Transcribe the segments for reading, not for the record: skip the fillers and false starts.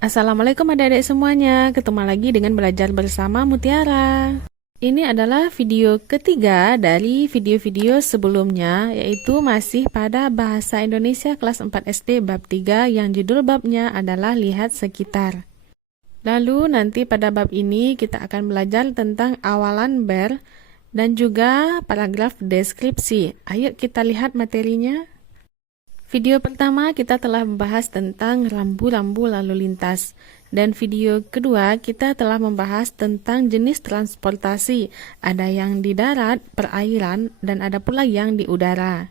Assalamualaikum adik-adik semuanya, ketemu lagi dengan belajar bersama Mutiara. Ini adalah video ketiga dari video-video sebelumnya, yaitu masih pada Bahasa Indonesia kelas 4 SD bab 3 yang judul babnya adalah Lihat Sekitar. Lalu nanti pada bab ini kita akan belajar tentang awalan ber dan juga paragraf deskripsi. Ayo kita lihat materinya. Video pertama kita telah membahas tentang rambu-rambu lalu lintas, dan video kedua kita telah membahas tentang jenis transportasi, ada yang di darat, perairan, dan ada pula yang di udara.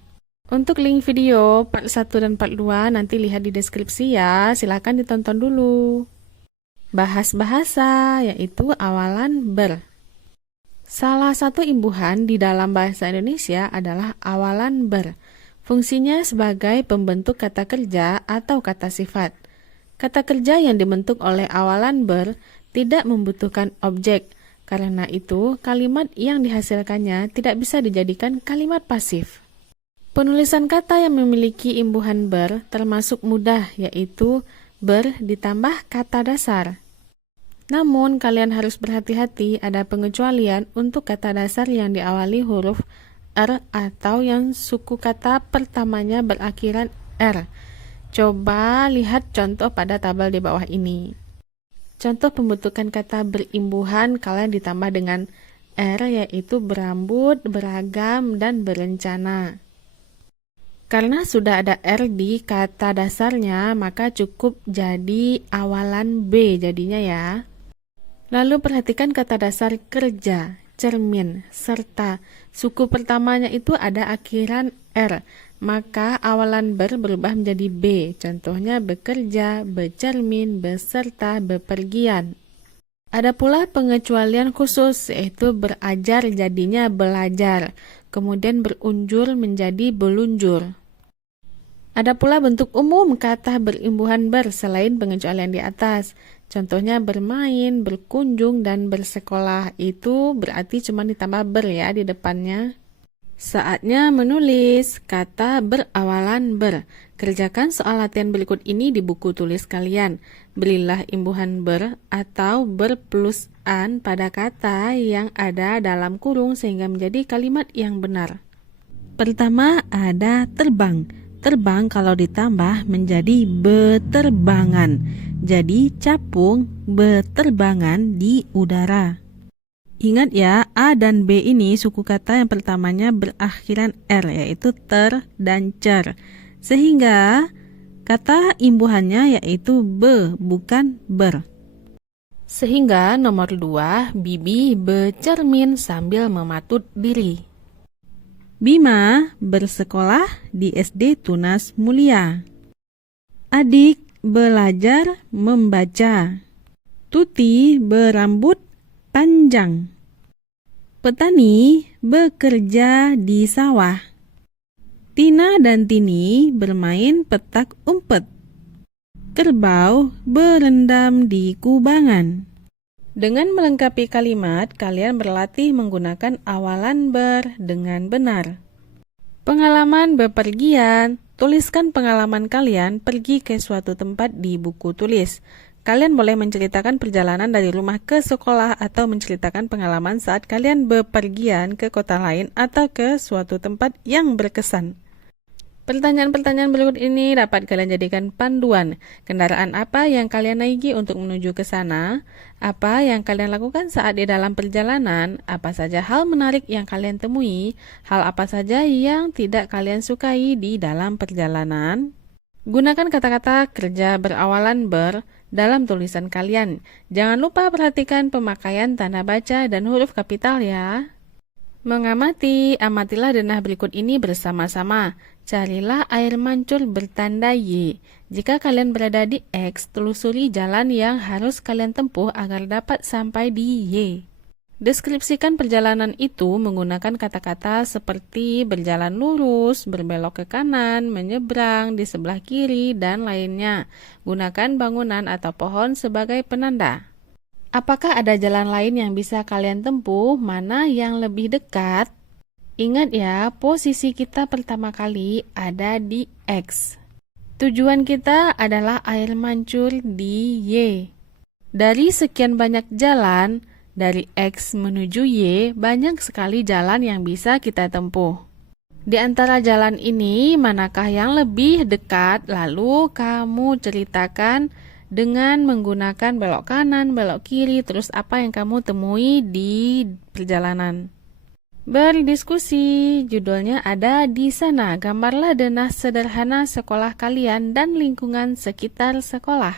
Untuk link video part 1 dan part 2 nanti lihat di deskripsi ya, silakan ditonton dulu. Bahas bahasa, yaitu awalan ber. Salah satu imbuhan di dalam bahasa Indonesia adalah awalan ber. Fungsinya sebagai pembentuk kata kerja atau kata sifat. Kata kerja yang dibentuk oleh awalan ber tidak membutuhkan objek. Karena itu, kalimat yang dihasilkannya tidak bisa dijadikan kalimat pasif. Penulisan kata yang memiliki imbuhan ber termasuk mudah, yaitu ber ditambah kata dasar. Namun, kalian harus berhati-hati, ada pengecualian untuk kata dasar yang diawali huruf R atau yang suku kata pertamanya berakhiran R. Coba lihat contoh pada tabel di bawah ini. Contoh pembentukan kata berimbuhan kalian ditambah dengan R, yaitu berambut, beragam, dan berencana. Karena sudah ada R di kata dasarnya, maka cukup jadi awalan B jadinya ya. Lalu perhatikan kata dasar kerja, cermin, serta. Suku pertamanya itu ada akhiran R, maka awalan ber berubah menjadi B. Contohnya bekerja, bercermin, beserta, bepergian. Ada pula pengecualian khusus, yaitu berajar jadinya belajar, kemudian berunjur menjadi belunjur. Ada pula bentuk umum kata berimbuhan ber selain pengecualian di atas. Contohnya bermain, berkunjung, dan bersekolah. Itu berarti cuma ditambah ber ya di depannya. Saatnya menulis kata berawalan ber. Kerjakan soal latihan berikut ini di buku tulis kalian. Berilah imbuhan ber atau ber plus an pada kata yang ada dalam kurung sehingga menjadi kalimat yang benar. Pertama ada terbang. Terbang kalau ditambah menjadi beterbangan. Jadi capung beterbangan di udara. Ingat ya, A dan B ini suku kata yang pertamanya berakhiran R, yaitu ter dan cer. Sehingga kata imbuhannya yaitu be, bukan ber. Sehingga nomor 2, Bibi bercermin sambil mematut diri. Bima bersekolah di SD Tunas Mulia. Adik belajar membaca. Tuti berambut panjang. Petani bekerja di sawah. Tina dan Tini bermain petak umpet. Kerbau berendam di kubangan. Dengan melengkapi kalimat, kalian berlatih menggunakan awalan ber dengan benar. Pengalaman bepergian. Tuliskan pengalaman kalian pergi ke suatu tempat di buku tulis. Kalian boleh menceritakan perjalanan dari rumah ke sekolah atau menceritakan pengalaman saat kalian bepergian ke kota lain atau ke suatu tempat yang berkesan. Pertanyaan-pertanyaan berikut ini dapat kalian jadikan panduan. Kendaraan apa yang kalian naiki untuk menuju ke sana? Apa yang kalian lakukan saat di dalam perjalanan? Apa saja hal menarik yang kalian temui? Hal apa saja yang tidak kalian sukai di dalam perjalanan? Gunakan kata-kata kerja berawalan ber dalam tulisan kalian. Jangan lupa perhatikan pemakaian tanda baca dan huruf kapital ya. Mengamati, amatilah denah berikut ini bersama-sama. Carilah air mancur bertanda Y. Jika kalian berada di X, telusuri jalan yang harus kalian tempuh agar dapat sampai di Y. Deskripsikan perjalanan itu menggunakan kata-kata seperti berjalan lurus, berbelok ke kanan, menyeberang di sebelah kiri, dan lainnya. Gunakan bangunan atau pohon sebagai penanda. Apakah ada jalan lain yang bisa kalian tempuh? Mana yang lebih dekat? Ingat ya, posisi kita pertama kali ada di X. Tujuan kita adalah air mancur di Y. Dari sekian banyak jalan, dari X menuju Y, banyak sekali jalan yang bisa kita tempuh. Di antara jalan ini, manakah yang lebih dekat? Lalu kamu ceritakan dengan menggunakan belok kanan, belok kiri, terus apa yang kamu temui di perjalanan. Berdiskusi, judulnya ada di sana. Gambarlah denah sederhana sekolah kalian dan lingkungan sekitar sekolah.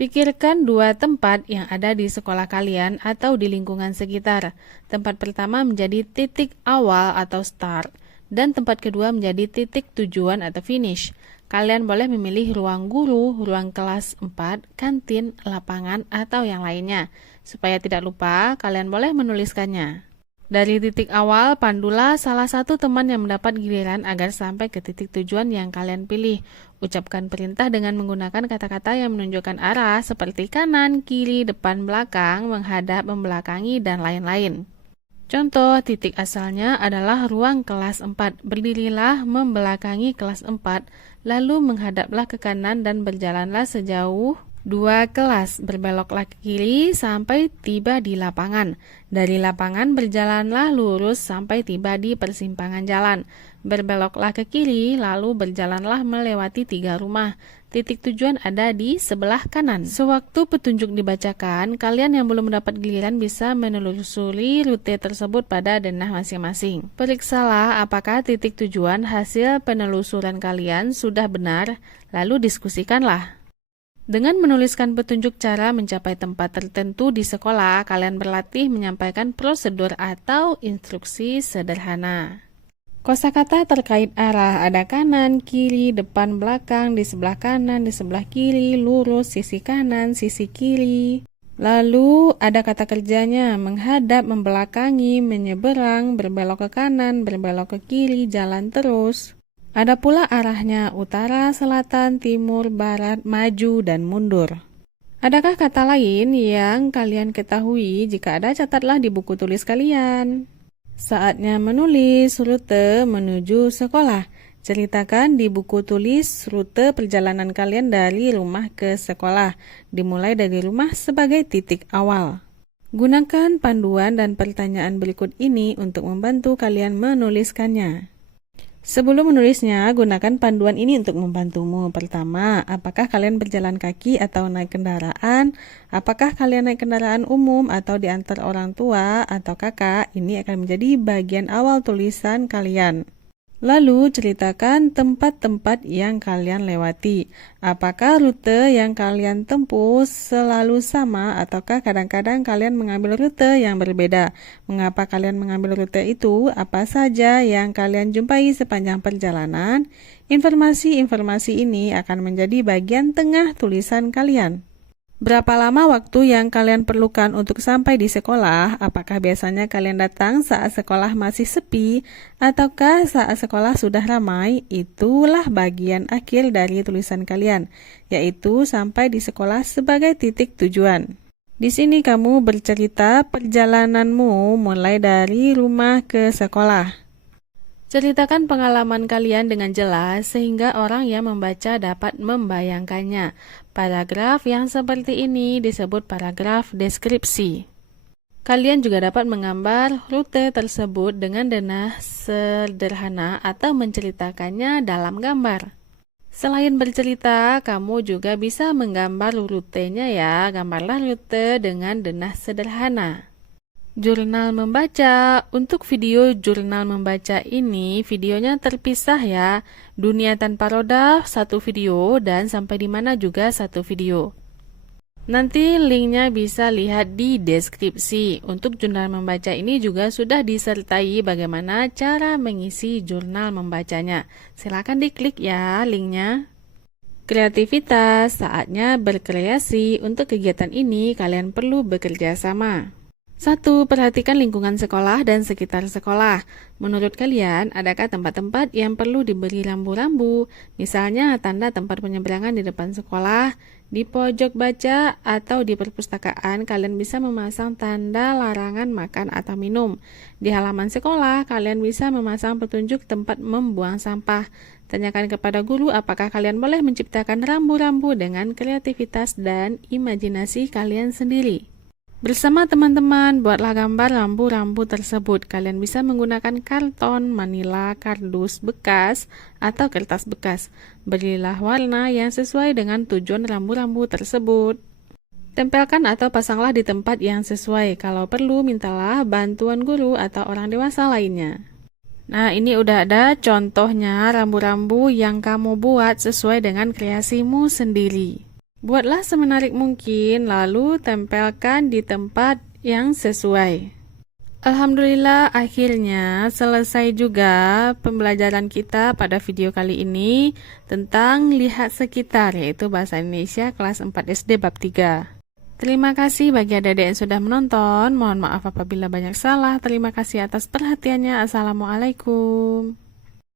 Pikirkan dua tempat yang ada di sekolah kalian atau di lingkungan sekitar. Tempat pertama menjadi titik awal atau start, dan tempat kedua menjadi titik tujuan atau finish. Kalian boleh memilih ruang guru, ruang kelas 4, kantin, lapangan, atau yang lainnya. Supaya tidak lupa, kalian boleh menuliskannya. Dari titik awal, pandulah salah satu teman yang mendapat giliran agar sampai ke titik tujuan yang kalian pilih. Ucapkan perintah dengan menggunakan kata-kata yang menunjukkan arah seperti kanan, kiri, depan, belakang, menghadap, membelakangi, dan lain-lain. Contoh, titik asalnya adalah ruang kelas 4. Berdirilah membelakangi kelas 4, lalu menghadaplah ke kanan dan berjalanlah sejauh 2 kelas, berbeloklah ke kiri sampai tiba di lapangan. Dari lapangan berjalanlah lurus sampai tiba di persimpangan jalan. Berbeloklah ke kiri, lalu berjalanlah melewati 3 rumah. Titik tujuan ada di sebelah kanan. Sewaktu petunjuk dibacakan, kalian yang belum mendapat giliran bisa menelusuri rute tersebut pada denah masing-masing. Periksalah apakah titik tujuan hasil penelusuran kalian sudah benar, lalu diskusikanlah. Dengan menuliskan petunjuk cara mencapai tempat tertentu di sekolah, kalian berlatih menyampaikan prosedur atau instruksi sederhana. Kosakata terkait arah ada kanan, kiri, depan, belakang, di sebelah kanan, di sebelah kiri, lurus, sisi kanan, sisi kiri. Lalu ada kata kerjanya, menghadap, membelakangi, menyeberang, berbelok ke kanan, berbelok ke kiri, jalan terus. Ada pula arahnya, utara, selatan, timur, barat, maju, dan mundur. Adakah kata lain yang kalian ketahui? Jika ada, catatlah di buku tulis kalian. Saatnya menulis rute menuju sekolah. Ceritakan di buku tulis rute perjalanan kalian dari rumah ke sekolah, dimulai dari rumah sebagai titik awal. Gunakan panduan dan pertanyaan berikut ini untuk membantu kalian menuliskannya. Sebelum menulisnya, gunakan panduan ini untuk membantumu. Pertama, apakah kalian berjalan kaki atau naik kendaraan? Apakah kalian naik kendaraan umum atau diantar orang tua atau kakak? Ini akan menjadi bagian awal tulisan kalian. Lalu, ceritakan tempat-tempat yang kalian lewati. Apakah rute yang kalian tempuh selalu sama ataukah kadang-kadang kalian mengambil rute yang berbeda? Mengapa kalian mengambil rute itu? Apa saja yang kalian jumpai sepanjang perjalanan? Informasi-informasi ini akan menjadi bagian tengah tulisan kalian. Berapa lama waktu yang kalian perlukan untuk sampai di sekolah? Apakah biasanya kalian datang saat sekolah masih sepi ataukah saat sekolah sudah ramai? Itulah bagian akhir dari tulisan kalian, yaitu sampai di sekolah sebagai titik tujuan. Di sini kamu bercerita perjalananmu mulai dari rumah ke sekolah. Ceritakan pengalaman kalian dengan jelas sehingga orang yang membaca dapat membayangkannya. Paragraf yang seperti ini disebut paragraf deskripsi. Kalian juga dapat menggambar rute tersebut dengan denah sederhana atau menceritakannya dalam gambar. Selain bercerita, kamu juga bisa menggambar rutenya ya. Gambarlah rute dengan denah sederhana. Jurnal membaca. Untuk video jurnal membaca ini, videonya terpisah ya. Dunia tanpa roda, 1 video, dan sampai di mana juga 1 video. Nanti linknya bisa lihat di deskripsi. Untuk jurnal membaca ini juga sudah disertai bagaimana cara mengisi jurnal membacanya. Silakan diklik ya linknya. Kreativitas, saatnya berkreasi. Untuk kegiatan ini, kalian perlu bekerja sama. 1. Perhatikan lingkungan sekolah dan sekitar sekolah. Menurut kalian, adakah tempat-tempat yang perlu diberi rambu-rambu? Misalnya, tanda tempat penyeberangan di depan sekolah. Di pojok baca atau di perpustakaan, kalian bisa memasang tanda larangan makan atau minum. Di halaman sekolah, kalian bisa memasang petunjuk tempat membuang sampah. Tanyakan kepada guru apakah kalian boleh menciptakan rambu-rambu dengan kreativitas dan imajinasi kalian sendiri. Bersama teman-teman, buatlah gambar rambu-rambu tersebut. Kalian bisa menggunakan karton, manila, kardus bekas, atau kertas bekas. Berilah warna yang sesuai dengan tujuan rambu-rambu tersebut. Tempelkan atau pasanglah di tempat yang sesuai. Kalau perlu, mintalah bantuan guru atau orang dewasa lainnya. Nah, ini udah ada contohnya rambu-rambu yang kamu buat sesuai dengan kreasimu sendiri. Buatlah semenarik mungkin, lalu tempelkan di tempat yang sesuai. Alhamdulillah, akhirnya selesai juga pembelajaran kita pada video kali ini tentang lihat sekitar, yaitu Bahasa Indonesia kelas 4 SD bab 3. Terima kasih bagi adik-adik yang sudah menonton. Mohon maaf apabila banyak salah. Terima kasih atas perhatiannya. Assalamualaikum.